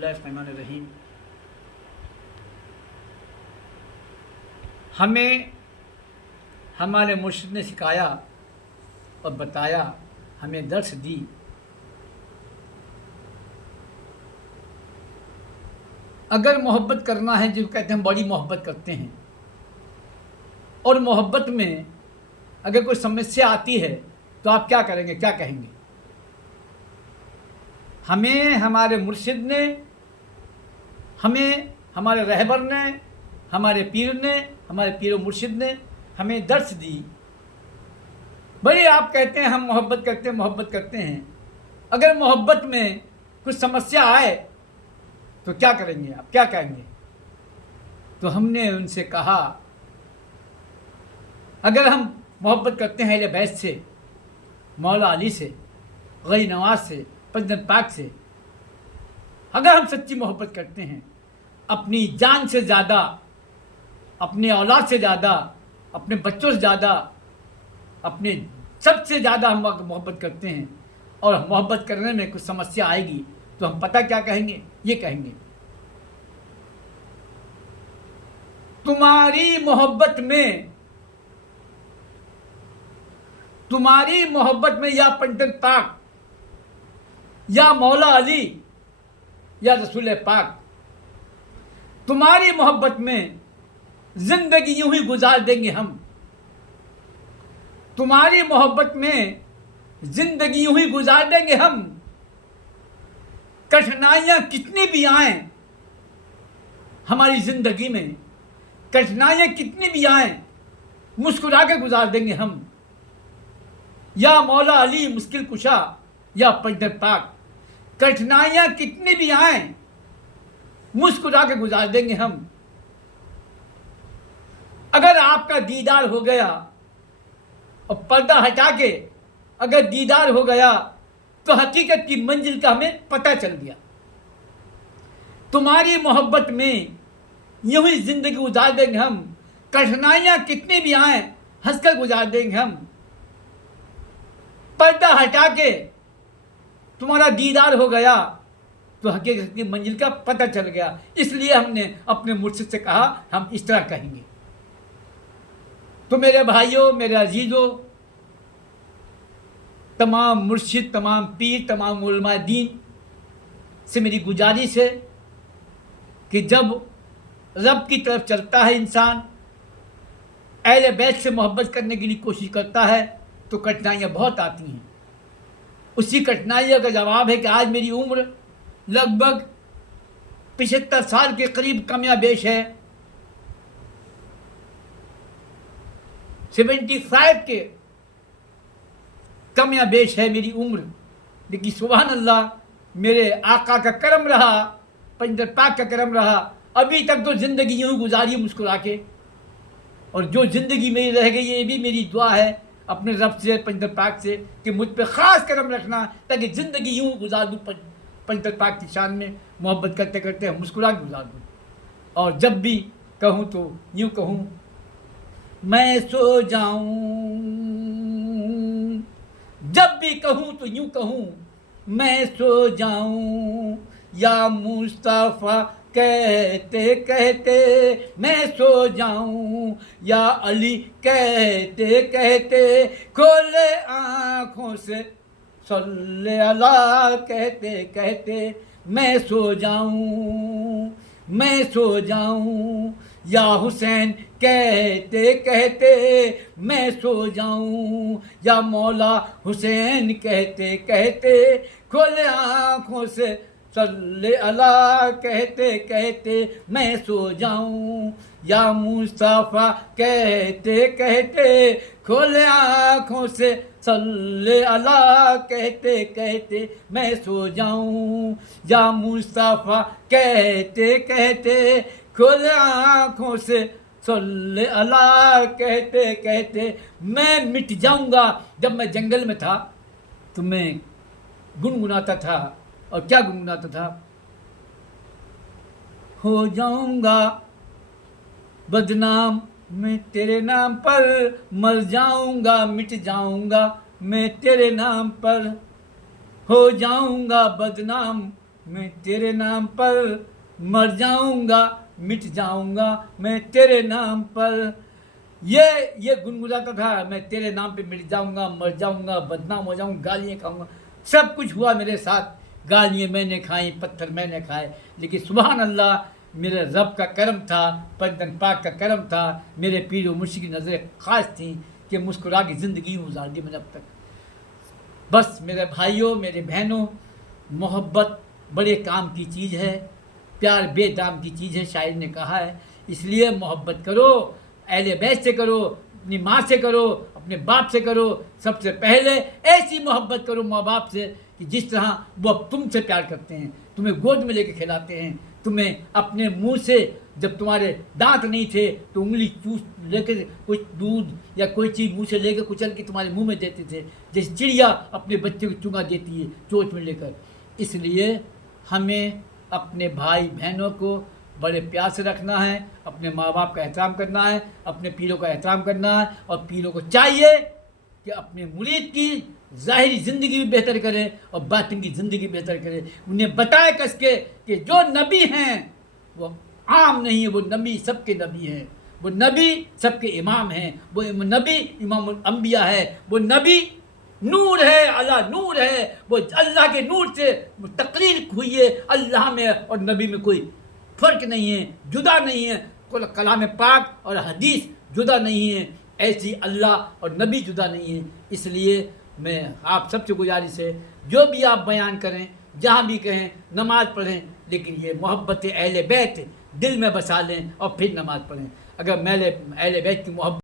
बिस्मिल्लाहिर्रहमानिर्रहीम। हमें हमारे मुर्शिद ने सिखाया और बताया, हमें दर्स दी। अगर मोहब्बत करना है, जो कहते हैं बड़ी मोहब्बत करते हैं, और मोहब्बत में अगर कोई समस्या आती है तो आप क्या करेंगे, क्या कहेंगे? हमें हमारे मुर्शिद ने, हमें हमारे रहबर ने, हमारे पीर ने, हमारे पीर और मुर्शिद ने हमें दर्स दी। भाई आप कहते हैं हम मोहब्बत करते हैं, अगर मोहब्बत में कुछ समस्या आए तो क्या करेंगे, आप क्या कहेंगे? तो हमने उनसे कहा, अगर हम मोहब्बत करते हैं अहले बैत से, मौला अली से, गनी नवाज से, पंजतन पाक से, अगर हम सच्ची मोहब्बत करते हैं, अपनी जान से ज़्यादा, अपने औलाद से ज़्यादा, अपने बच्चों से ज़्यादा, अपने सबसे ज़्यादा हम मोहब्बत करते हैं, और मोहब्बत करने में कुछ समस्या आएगी तो हम पता क्या कहेंगे? ये कहेंगे, तुम्हारी मोहब्बत में या पंजतन पाक, या मौला अली, या रसूल पाक, तुम्हारी मोहब्बत में जिंदगी यूं ही गुजार देंगे हम। तुम्हारी मोहब्बत में जिंदगी यूं ही गुजार देंगे हम। कठिनाइयां कितनी भी आए हमारी जिंदगी में, कठिनाइयां कितनी भी आए, मुस्कुरा के गुजार देंगे हम। या मौला अली मुश्किल कुशा, या पंजतन पाक, कठिनाइयां कितनी भी आए, मुस्कुरा के गुजार देंगे हम। अगर आपका दीदार हो गया और पर्दा हटा के अगर दीदार हो गया तो हकीकत की मंजिल का हमें पता चल गया। तुम्हारी मोहब्बत में यूं ही जिंदगी गुजार देंगे हम। कठिनाइयां कितनी भी आए हंसकर गुजार देंगे हम। पर्दा हटा के तुम्हारा दीदार हो गया तो हकीकत की मंजिल का पता चल गया। इसलिए हमने अपने मुर्शिद से कहा हम इस तरह कहेंगे। तो मेरे भाइयों, मेरे अजीज़ों, तमाम मुर्शिद, तमाम पीर, तमाम उलमा दीन से मेरी गुजारिश है कि जब रब की तरफ चलता है इंसान, अहले बैत से मोहब्बत करने के लिए कोशिश करता है, तो कठिनाइयाँ बहुत आती हैं। उसी कठिनाइयों का जवाब है कि आज मेरी उम्र लगभग 75 साल के करीब कमियाबेश है। 75 के कमियाबेश है मेरी उम्र, लेकिन सुभान अल्लाह मेरे आका का करम रहा, पंजतन पाक का करम रहा। अभी तक तो ज़िंदगी यूँ गुजारी मुस्कुरा के, और जो ज़िंदगी मेरी रह गई ये भी मेरी दुआ है अपने रब से, पंजतन पाक से, कि मुझ पे ख़ास करम रखना ताकि ज़िंदगी यूँ गुजार दूँ, पंजतन पाक की शान में मोहब्बत करते करते मुस्कुरा के गुजार दूँ। और जब भी कहूँ तो यूँ कहूँ, मैं सो जाऊँ, जब भी कहूँ तो यूँ कहूँ, मैं सो जाऊँ, या मुस्तफ़ा कहते कहते मैं सो जाऊँ, या अली कहते कहते खोले आँखों से सल्ले अला कहते कहते मैं सो जाऊँ, मैं सो जाऊँ, या हुसैन कहते कहते मैं सो जाऊँ, या मौला हुसैन कहते कहते खोले आँखों से सल्ले अला कहते कहते मैं सो जाऊँ, या मुस्तफ़ा कहते कहते खोले आँखों से सल्ले अला कहते कहते मैं सो जाऊँ, या मुस्तफ़ा कहते कहते खोले आँखों से सल्ले अला कहते कहते मैं मिट जाऊँगा। जब मैं जंगल में था तो मैं गुनगुनाता था, और क्या गुनगुनाता था? हो जाऊँगा बदनाम मैं तेरे नाम पर, मर जाऊँगा मिट जाऊँगा मैं तेरे नाम पर। हो जाऊँगा बदनाम मैं तेरे नाम पर मर जाऊंगा, मिट जाऊंगा मैं तेरे नाम पर। ये गुनगुनाता था, मैं तेरे नाम पे मिट जाऊंगा, मर जाऊंगा, बदनाम हो जाऊंगा, गालियाँ खाऊंगा, सब कुछ हुआ मेरे साथ, गालियाँ मैंने खाई, पत्थर मैंने खाए, लेकिन सुभान अल्लाह, मेरे रब का करम था, पंजतन पाक का करम था, मेरे पीर व मुर्शिद की नज़रें ख़ास थी कि मुस्कुरा की ज़िंदगी गुजार दी मैंने अब तक। बस मेरे भाइयों, मेरे बहनों, मोहब्बत बड़े काम की चीज़ है, प्यार बेदाम की चीज़ है, शायर ने कहा है। इसलिए मोहब्बत करो, अहले बैत से करो, अपनी माँ से करो, अपने बाप से करो, सबसे पहले ऐसी मोहब्बत करो माँ बाप से कि जिस तरह वो अब तुमसे प्यार करते हैं, तुम्हें गोद में लेके खिलाते हैं, तुम्हें अपने मुंह से, जब तुम्हारे दांत नहीं थे तो उंगली चूस लेकर कुछ दूध या कोई चीज़ मुंह से लेकर कुचल के तुम्हारे मुंह में देते थे, जैसे चिड़िया अपने बच्चे को चुंगा देती है चोंच में लेकर। इसलिए हमें अपने भाई बहनों को बड़े प्यार से रखना है, अपने माँ बाप का एहतराम करना है, अपने पीरों का एहतराम करना है, और पीरों को चाहिए कि अपने मुरीद की ज़ाहिरी ज़िंदगी भी बेहतर करें और बातिन की ज़िंदगी बेहतर करें। उन्हें बताए कस के कि जो नबी हैं वो आम नहीं है, वो नबी सबके नबी हैं, वो नबी सबके इमाम हैं, वो नबी इमामुल अंबिया है, वो नबी नूर है, अल्लाह नूर है, वो अल्लाह के नूर से तकरीर हुई है। अल्लाह में और नबी में कोई फ़र्क नहीं है, जुदा नहीं है, कलाम पाक और हदीस जुदा नहीं है, ऐसी अल्लाह और नबी जुदा नहीं है। इसलिए मैं आप सबसे गुजारिश है, जो भी आप बयान करें, जहाँ भी कहें, नमाज़ पढ़ें, लेकिन ये मोहब्बत अहले बैत दिल में बसा लें और फिर नमाज़ पढ़ें। अगर अहले बैत की मोहब्बत